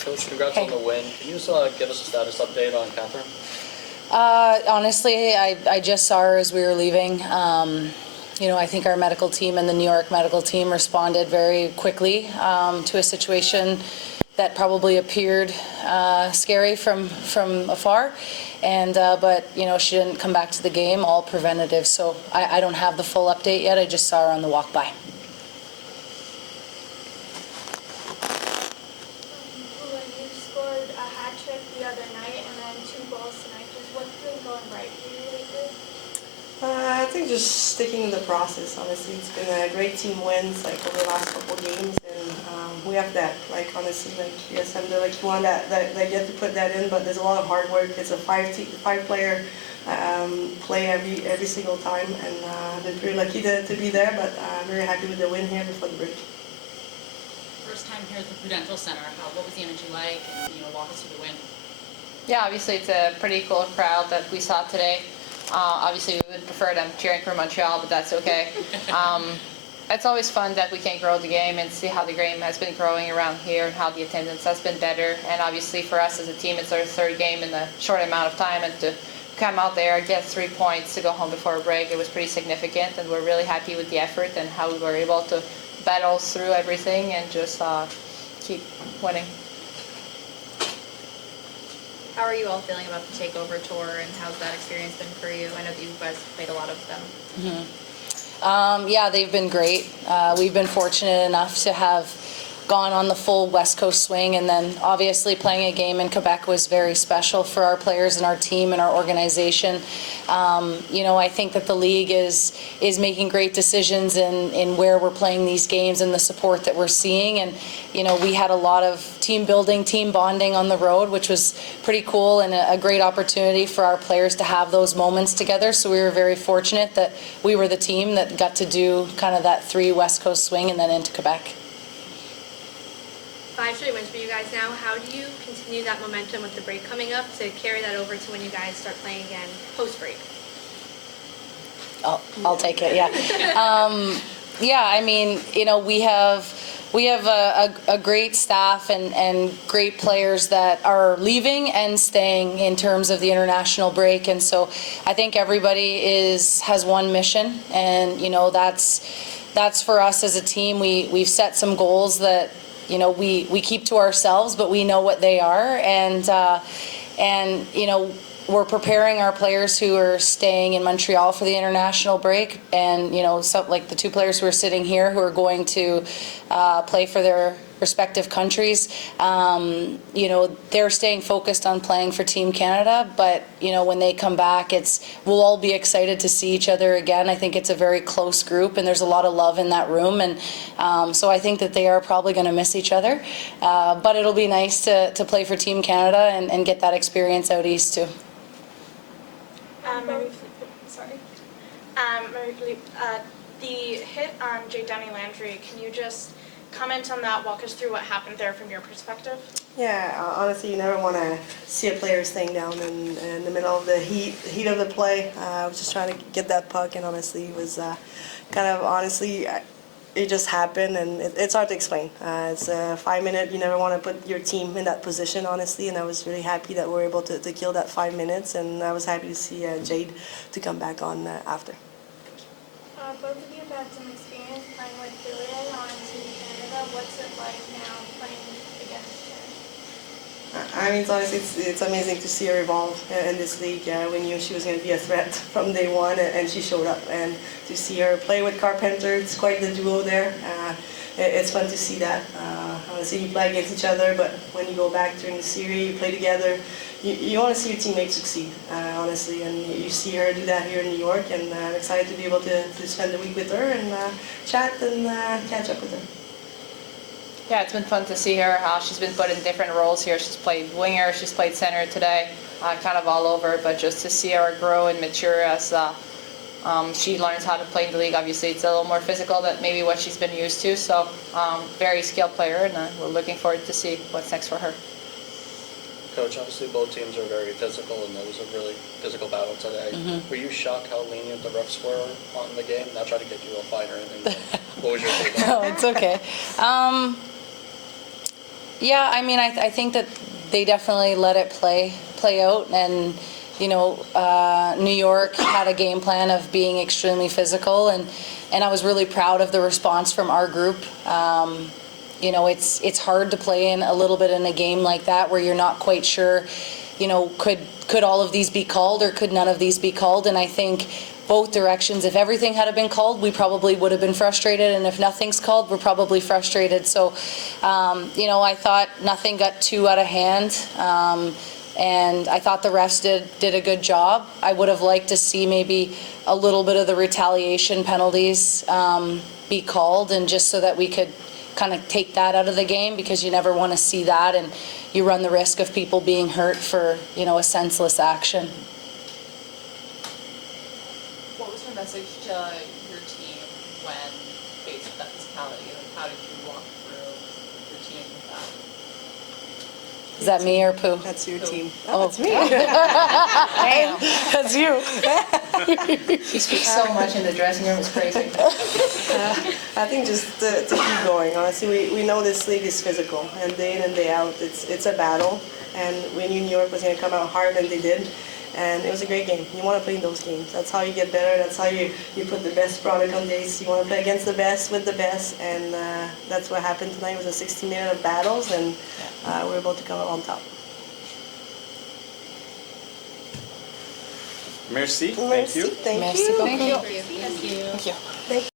Coach, congrats on the win. Can you just give us a status update on Catherine? Honestly, I just saw her as we were leaving. You know, I think our medical team and the New York medical team responded very quickly to a situation that probably appeared scary from afar. And but you know, she didn't come back to the game, all preventative. So I don't have the full update yet. I just saw her on the walk by. Poulin, you scored a hat trick the other night and then 2 goals tonight. Just what's been going right for you lately? I think just sticking in the process, honestly. It's been a great team wins, like, over the last couple of games, and we have that, like, honestly, like, yes, I'm the, like, one that get to put that in, but there's a lot of hard work. It's a five-player play every single time, and I've been pretty lucky to be there, but I'm very happy with the win here before the break. First time here at the Prudential Center, what was the energy like, and, you know, walk us through the win? Yeah, obviously it's a pretty cool crowd that we saw today. Obviously we would prefer them cheering for Montreal, but that's okay. It's always fun that we can grow the game and see how the game has been growing around here and how the attendance has been better. And obviously for us as a team, it's our 3rd game in a short amount of time, and to come out there, get 3 points to go home before a break, it was pretty significant, and we're really happy with the effort and how we were able to battle through everything and just keep winning. How are you all feeling about the takeover tour, and how's that experience been for you? I know that you guys played a lot of them. Yeah, they've been great. We've been fortunate enough to have gone on the full West Coast swing, and then obviously playing a game in Quebec was very special for our players and our team and our organization. You know, I think that the league is making great decisions in where we're playing these games and the support that we're seeing. And you know, we had a lot of team building, team bonding on the road, which was pretty cool and a great opportunity for our players to have those moments together. So we were very fortunate that we were the team that got to do kind of that 3 West Coast swing and then into Quebec. 5 straight wins for you guys now. How do you continue that momentum with the break coming up to carry that over to when you guys start playing again post-break? I'll take it, yeah. Yeah, I mean, you know, we have a great staff and great players that are leaving and staying in terms of the international break, and so I think everybody has one mission, and you know, that's for us as a team. We've set some goals that, you know, we keep to ourselves, but we know what they are, and you know, we're preparing our players who are staying in Montreal for the international break, and you know, some, like the 2 players who are sitting here who are going to play for their respective countries. You know, they're staying focused on playing for Team Canada, but you know, when they come back, we'll all be excited to see each other again. I think it's a very close group, and there's a lot of love in that room, and so I think that they are probably going to miss each other, but it'll be nice to play for Team Canada and get that experience out east too. Marie-Philippe, the hit on Jay Landry, can you just comment on that, walk us through what happened there from your perspective? Yeah, honestly, you never want to see a player staying down in the middle of the heat of the play. I was just trying to get that puck, and honestly, it was it just happened, and it's hard to explain. It's a 5-minute. You never want to put your team in that position, honestly, and I was really happy that we were able to kill that 5 minutes, and I was happy to see Jade to come back on after. Both of you have had some experience playing with Poulin on Team Canada. What's it like now playing against her? I mean, honestly, it's amazing to see her evolve in this league. We knew she was going to be a threat from day one, and she showed up. And to see her play with Carpenter, it's quite the duo there. It's fun to see that. Honestly, you play against each other, but when you go back during the series, you play together. You want to see your teammates succeed, honestly, and you see her do that here in New York, and I'm excited to be able to spend the week with her and chat and catch up with her. Yeah, it's been fun to see her. She's been put in different roles here. She's played winger, she's played center today, kind of all over, but just to see her grow and mature as she learns how to play in the league. Obviously, it's a little more physical than maybe what she's been used to, so very skilled player, and we're looking forward to see what's next for her. Coach, obviously both teams are very physical, and it was a really physical battle today. Were you shocked how lenient the refs were on the game? Not trying to get you a fight or anything, but what was your take on it? No, it's okay. Yeah, I mean, I think that they definitely let it play out, and, you know, New York had a game plan of being extremely physical, and I was really proud of the response from our group. You know, it's hard to play in a little bit in a game like that where you're not quite sure, you know, could all of these be called or could none of these be called, and I think both directions. If everything had been called, we probably would have been frustrated, and if nothing's called, we're probably frustrated. So, you know, I thought nothing got too out of hand, and I thought the refs did a good job. I would have liked to see maybe a little bit of the retaliation penalties be called, and just so that we could kind of take that out of the game, because you never want to see that, and you run the risk of people being hurt for, you know, a senseless action. What was your message to your team when faced with that physicality? Like, how did you walk through your team with that? Is that me or Pooh? That's your team. Oh, it's me. Damn, that's you. She speaks so much in the dressing room, it's crazy. I think just to keep going. Honestly, we know this league is physical, and day in and day out, it's a battle. And we knew New York was going to come out hard, and they did. And it was a great game. You want to play in those games. That's how you get better. That's how you put the best product on the ice. You want to play against the best, with the best, and that's what happened tonight. It was a 60-minute of battles, and we were able to come out on top. Merci. Thank Merci. you. Thank Merci you. beaucoup. Thank you. Thank you. Thank you.